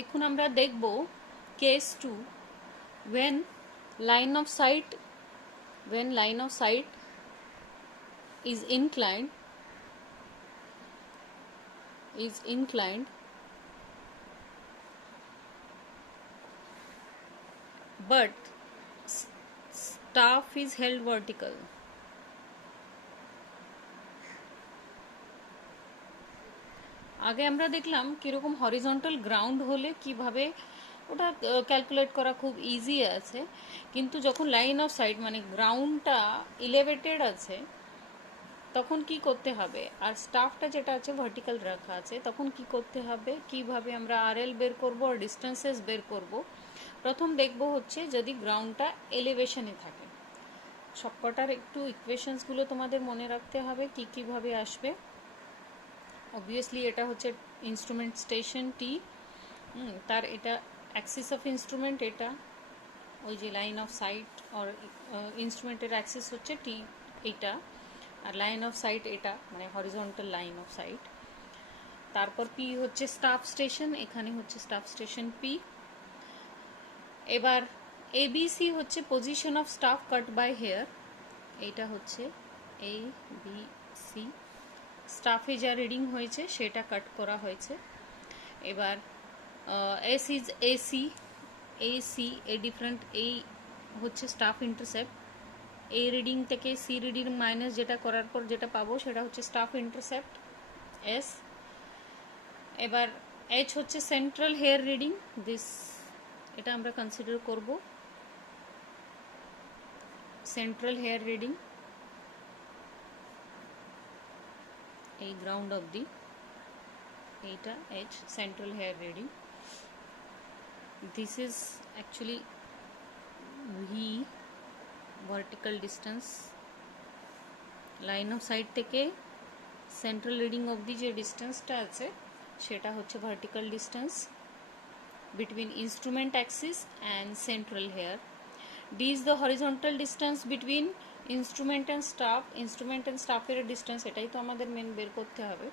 এখন আমরা দেখব case 2 when line of sight is inclined but staff is held vertical. আগে আমরা দেখলাম কিরকম হরিজন্টাল গ্রাউন্ড হলে কিভাবে ওটা ক্যালকুলেট করা খুব ইজি আছে, কিন্তু যখন লাইন অফ সাইট মানে গ্রাউন্ডটা ইলেভেটেড আছে তখন কি করতে হবে, আর স্টাফটা যেটা আছে ভার্টিক্যাল রাখা আছে তখন কি করতে হবে, কিভাবে আমরা আরএল বের করব আর ডিস্টেন্সেস বের করব। প্রথম দেখব হচ্ছে যদি গ্রাউন্ডটা এলিভেশনে থাকে। সবকটার একটু ইকুয়েশনসগুলো তোমাদের মনে রাখতে হবে কি কিভাবে আসবে। অবভিয়াসলি এটা হচ্ছে ইনস্ট্রুমেন্ট স্টেশন টি, তার এটা অ্যাক্সিস অফ ইনস্ট্রুমেন্ট, এটা ওই যে লাইন অফ সাইট অর ইনস্ট্রুমেন্টের অ্যাক্সিস হচ্ছে টি এইটা, আর লাইন অফ সাইট এটা মানে হরিজন্টাল লাইন অফ সাইট। তারপর পি হচ্ছে স্টাফ স্টেশন, এখানে হচ্ছে স্টাফ স্টেশন পি। এবার এবিসি হচ্ছে position of staff cut by hair, এইটা হচ্ছে এ বি সি, স্টাফে যা রিডিং হয়েছে সেটা কাট করা হয়েছে। এবার এস ইজ এসি, এসি এ ডিফারেন্ট, এই হচ্ছে স্টাফ ইন্টারসেপ্ট, এই রিডিং থেকে সি রিডিং মাইনাস যেটা করার পর যেটা পাবো সেটা হচ্ছে স্টাফ ইন্টারসেপ্ট এস। এবার এইচ হচ্ছে সেন্ট্রাল হেয়ার রিডিং, দিস এটা আমরা কনসিডার করব সেন্ট্রাল হেয়ার রিডিং, এই গ্রাউন্ড অবধি এইটা H central hair reading. This is actually V vertical distance, line of sight থেকে সেন্ট্রাল রিডিং অবধি যে ডিস্টেন্সটা আছে সেটা হচ্ছে vertical distance between instrument axis and central hair. D is the horizontal distance between instrument and staff এর distance, এটাই তো আমাদের মেন বের করতে হবে।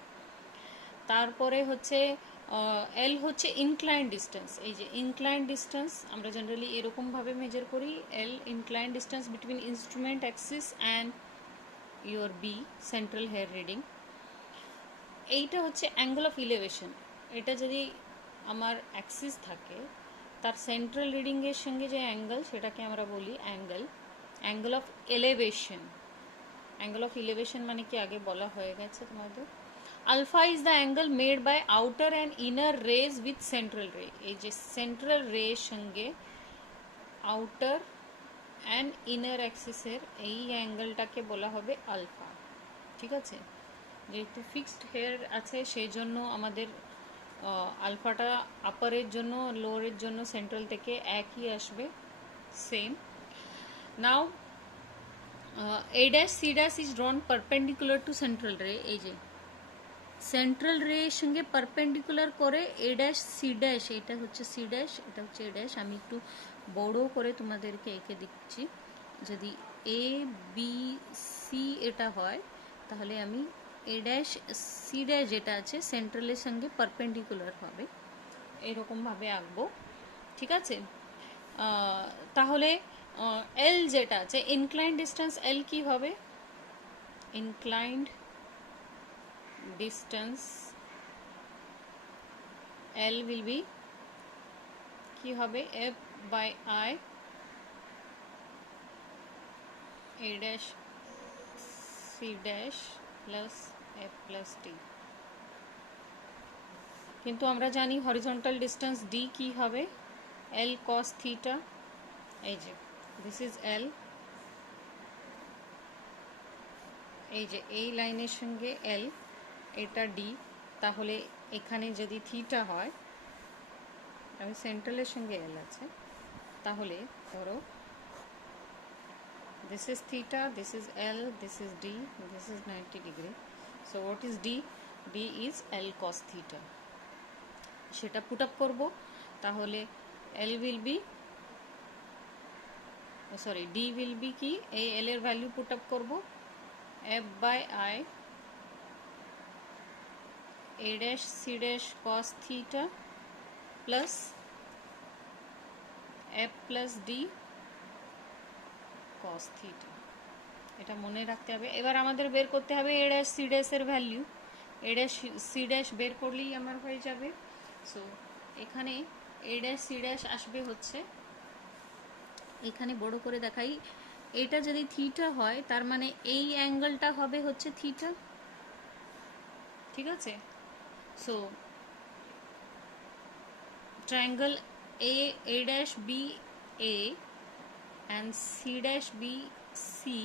তারপরে হচ্ছে এল হচ্ছে ইনক্লাইন ডিস্টেন্স, এই যে ইনক্লাইন ডিস্টেন্স আমরা জেনারেলি এরকমভাবে মেজার করি, L incline distance between instrument axis and your B central hair reading. এইটা হচ্ছে অ্যাঙ্গেল অফ ইলেভেশন, এটা যদি আমার অ্যাক্সিস থাকে তার সেন্ট্রাল রিডিংয়ের সঙ্গে যে অ্যাঙ্গেল সেটাকে আমরা বলি angle of elevation. Angle of elevation মানে কি আগে বলা হয়ে গেছে তোমাদের। Alpha is the angle made by outer and inner rays with central ray, এই যে সেন্ট্রাল রের সঙ্গে আউটার অ্যান্ড ইনার অ্যাক্সিসের এই অ্যাঙ্গেলটাকে বলা হবে আলফা। ঠিক আছে, যেহেতু ফিক্সড হেয়ার আছে সেই জন্য আমাদের আলফাটা আপারের জন্য লোয়ারের জন্য সেন্ট্রাল থেকে একই আসবে, same. Now A dash C dash is drawn perpendicular to central ray, এই যে সেন্ট্রাল রে সঙ্গে পারপেন্ডিকুলার করে এ ড্যাশ সি ড্যাশ, এটা হচ্ছে সি ড্যাশ এটা হচ্ছে এ ড্যাশ। আমি একটু বড় করে তোমাদেরকে এঁকে দিচ্ছি, যদি এ বি সি এটা হয় তাহলে আমি এ ড্যাশ সি ড্যাশ যেটা আছে সেন্ট্রালের সঙ্গে পারপেন্ডিকুলার হবে, এরকমভাবে আঁকবো। ঠিক আছে, তাহলে এল যেটা আছে ইনক্লাইন্ড ডিস্টেন্স এল কি হবে, inclined distance L will be কি হবে F by I A dash C dash plus F plus T. কিন্তু আমরা জানি হরিজন্টাল ডিস্টেন্স ডি কি হবে, এল কস থিটা, এই যে দিস ইজ এল, এই যে এই লাইনের সঙ্গে এল এটা ডি, তাহলে এখানে যদি থিটা হয় আমি সেন্ট্রালের সঙ্গে এল আছে, তাহলে ধরো this is theta, this is L, this is D, this is 90 degree. So what is D, D is L cos theta, সেটা পুট আপ করবো, তাহলে L will be sorry D will be কি, এই এল এর value put up করবো F by I A dash C dash cos theta plus F plus D cos theta. এটা মনে রাখতে হবে। এবার আমাদের বের করতে হবে এ ড্যাশ সি ড্যাশের ভ্যালু। এ ড্যাশ সি ড্যাশ বের করলেই আমার হয়ে যাবে। সো এখানে এ ড্যাশ সি ড্যাশ আসবে হচ্ছে, এখানে বড় করে দেখাই, এটা যদি থিটা হয় তার মানে এই অ্যাঙ্গেলটা হবে হচ্ছে থিটা, ঠিক আছে? So triangle A dash B A and C dash B C,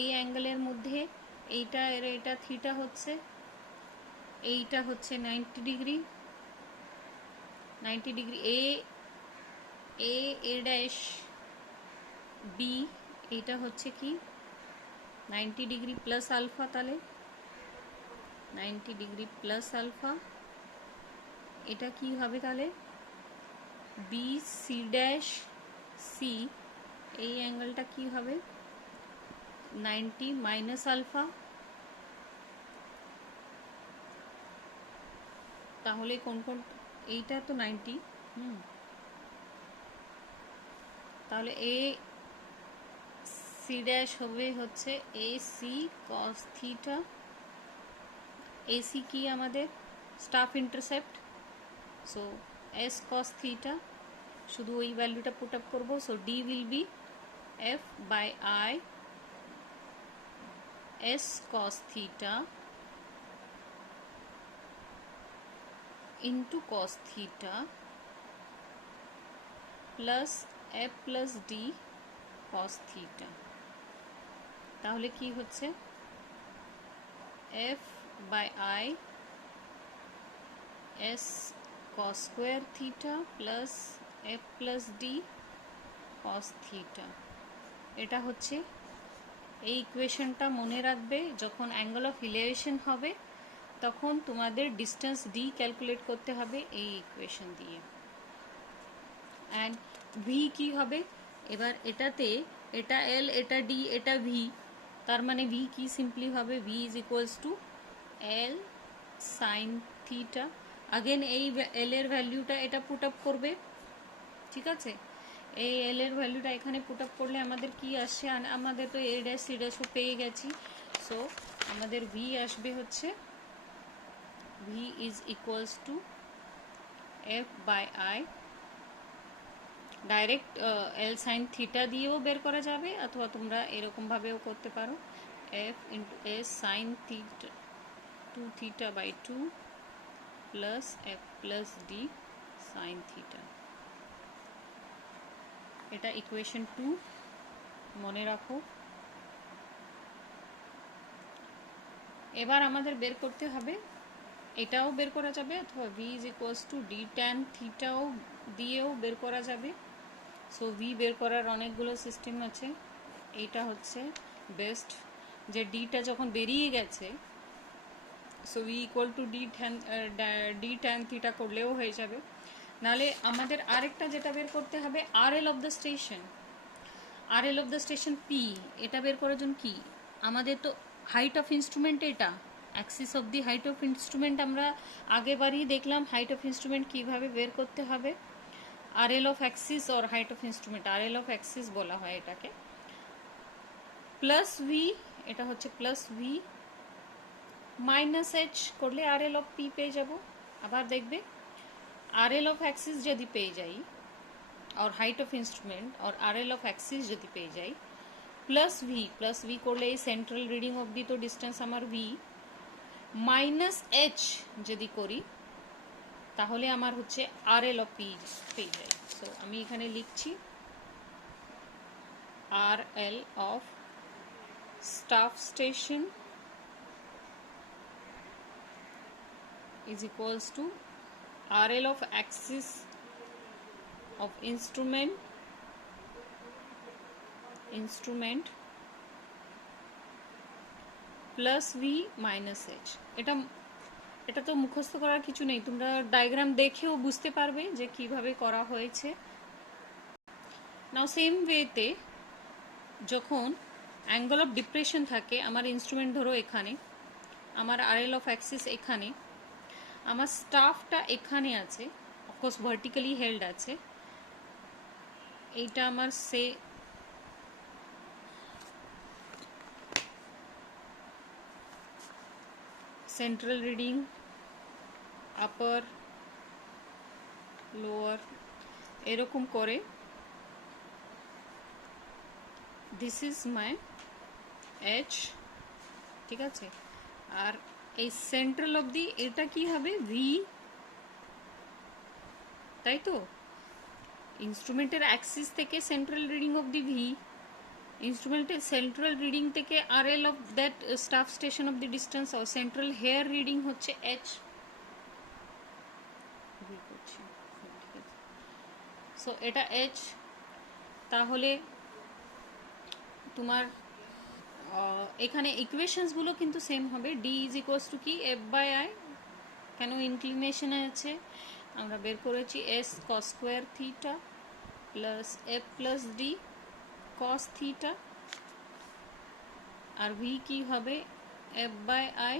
এই অ্যাঙ্গেলের মধ্যে এইটা এর এটা থিটা হচ্ছে, এইটা হচ্ছে 90 ডিগ্রি। 90 ডিগ্রি এ ড্যাশ বি, এইটা হচ্ছে কি 90 ডিগ্রি প্লাস আলফা, তাহলে 90 ডিগ্রি প্লাস আলফা। এটা কি হবে তাহলে বি সি ড্যাশ সি, এই অ্যাঙ্গেলটা কি হবে 90 মাইনাস আলফা। তাহলে কোন কোন, এইটা তো 90, তাহলে এ সি ড্যাশ হবে হচ্ছে A C cos theta. AC কি আমাদের staff intercept, so S cos theta, শুধু ওই ভ্যালুটা পুট আপ করবো। So D will be F by I S cos theta into cos theta plus F plus D cos theta. তাহলে কি হচ্ছে F by I S cos square theta plus F plus D cos theta. এটা হচ্ছে, এই ইকুয়েশনটা মনে রাখবে, যখন angle of elevation হবে তখন তোমাদের ডিস্টেন্স ডি ক্যালকুলেট করতে হবে এই ইকুয়েশন দিয়ে। অ্যান্ড ভি কি হবে, এবার এটাতে এটা এল, এটা ডি, এটা ভি, তার মানে ভি কি সিম্পলি হবে V is equals two L sine theta. Again এই এল এর ভ্যালুটা এটা পুট আপ করবে, ঠিক আছে? এই এল এর ভ্যালুটা এখানে পুট আপ করলে আমাদের কি আসছে, আমাদের তো এ ড্যাশ সি ড্যাশও পেয়ে গেছি। সো আমাদের ভি আসবে হচ্ছে V is equals to F by I, direct L sine theta দিয়েও বের করা যাবে, অথবা তোমরা এরকমভাবেও করতে পারো, F into S sine theta 2 theta by 2 plus F plus D sine theta. এটা ইকুয়েশন 2 মনে রাখো। এবার আমাদের বের করতে হবে, এটাও বের করা যাবে, অথবা V is equals to D tan থিটাও দিয়েও বের করা যাবে। সো ভি বের করার অনেকগুলো সিস্টেম আছে, এইটা হচ্ছে বেস্ট, যে ডিটা যখন বেরিয়ে গেছে so V equal to D tan theta করলেও হয়ে যাবে। নাহলে আমাদের আরেকটা যেটা বের করতে হবে R L of the station, R L of the station P, এটা বের করার জন্য কি আমাদের তো হাইট অফ ইনস্ট্রুমেন্ট, এটা axis of the height of instrument আমরা আগেবারই দেখলাম হাইট অফ ইনস্ট্রুমেন্ট কিভাবে বের করতে হবে। R L of axis or height of instrument, R L of axis বলা হয় এটাকে, প্লাস ভি, এটা হচ্ছে প্লাস ভি মাইনাস এইচ করলে আর এল অফ পি পেয়ে যাব। আবার দেখবে আর এল অফ অ্যাক্সিস যদি পেয়ে যাই और हाइट ऑफ इंस्ट्रूमेंट और आर एल ऑफ एक्सिस যদি পেয়ে যাই, প্লাস ভি করলে এই সেন্ট্রাল রিডিং অবধি তো ডিস্টেন্স আমার ভি, মাইনাস এইচ যদি করি তাহলে আমার হচ্ছে আর এল অফ পি পেয়ে যাই। সো আমি এখানে লিখছি R L of staff station is equals to R L of axis of instrument plus V minus H. এটা তো মুখস্থ করার কিছু নেই, তোমরা ডায়াগ্রাম দেখেও বুঝতে পারবে যে কিভাবে করা হয়েছে। নাও সেম ওয়েতে যখন অ্যাঙ্গেল অফ ডিপ্রেশন থাকে, আমার ইনস্ট্রুমেন্ট ধরো এখানে, আমার আর এল অফ অ্যাক্সিস এখানে, আমার স্টাফটা এখানে আছে, অফকোর্স ভার্টিক্যালি হেল্ড আছে। এইটা আমার সেন্ট্রাল রিডিং, আপার লোয়ার এরকম করে দিস ইজ মাই এইচ, ঠিক আছে। আর এই সেন্ট্রাল অবধি এটা কি হবে ভি, তাই তো। ইনস্ট্রুমেন্টের অ্যাক্সিস থেকে সেন্ট্রাল রিডিং অবধি ভি, ইনস্ট্রুমেন্টের সেন্ট্রাল রিডিং থেকে R L of that staff station of the distance or central hair reading হচ্ছে এইচ। সো এটা এইচ। তাহলে তোমার এখানে ইকুয়েশনসগুলো কিন্তু সেম হবে। ডি ইজ ইকুয়ালস টু কি এফ বাই আই, কেন ইনক্লিনেশনে আছে আমরা বের করেছি S cos square theta plus F plus D cos theta, আর ভি কি হবে F by I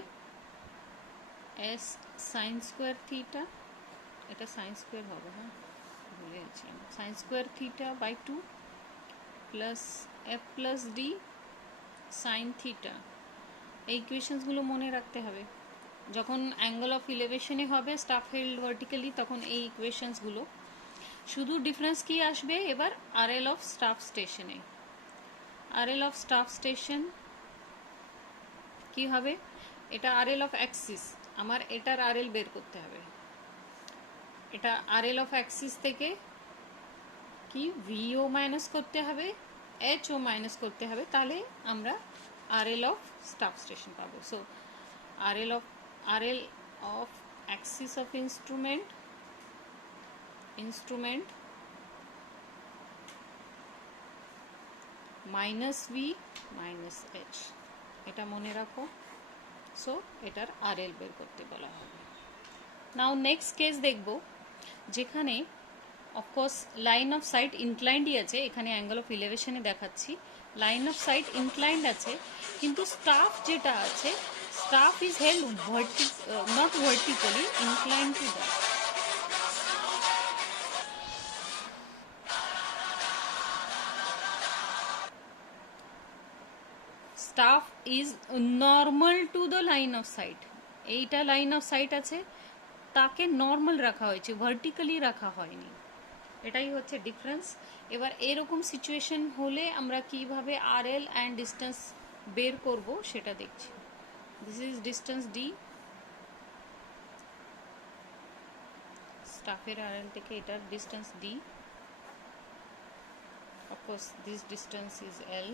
S sine square theta, এটা সাইন স্কোয়ার হবে, হ্যাঁ ভুলে গেছিলাম, sine square theta by 2 plus F plus D sine theta. এই ইকুয়েশনসগুলো মনে রাখতে হবে। যখন অ্যাঙ্গেল অফ ইলেভেশনে হবে স্টাফ হেল্ড ভার্টিক্যালি তখন এই ইকুয়েশনসগুলো, শুধু ডিফারেন্স কি আসবে এবার আর এল অফ স্টাফ স্টেশনে। আর এল অফ স্টাফ স্টেশন কি হবে, এটা আর এল অফ অ্যাক্সিস, আমার এটার আর এল বের করতে হবে। এটা আর এল অফ অ্যাক্সিস থেকে কি ভিও মাইনাস করতে হবে, এইচও মাইনাস করতে হবে, তাহলে আমরা R L of staff station পাবো। So R L of axis of instrument minus V minus H, এটা মনে রাখো। সো এটার আর এল বের করতে বলা হবে। নাও নেক্সট কেস দেখব, যেখানে অফকোর্স লাইন অফ সাইট ইনক্লাইন্ডই আছে, এখানে অ্যাঙ্গেল অফ ইলেভেশনে দেখাচ্ছি লাইন অফ সাইট ইনক্লাইন্ড আছে, কিন্তু স্টাফ যেটা আছে staff is held not vertically inclined to that. Staff is normal to the line of sight, এইটা লাইন অফ সাইট আছে তাকে নর্মাল রাখা হয়েছে, ভার্টিক্যালি রাখা হয়নি, এটাই হচ্ছে ডিফারেন্স। এবার এরকম সিচুয়েশন হলে আমরা কিভাবে আর এল অ্যান্ড ডিস্টেন্স বের করব সেটা দেখছি। দিস ইজ ডিস্টেন্স ডি, স্টাফের আর এল থেকে এটার distance D, of course this distance is L.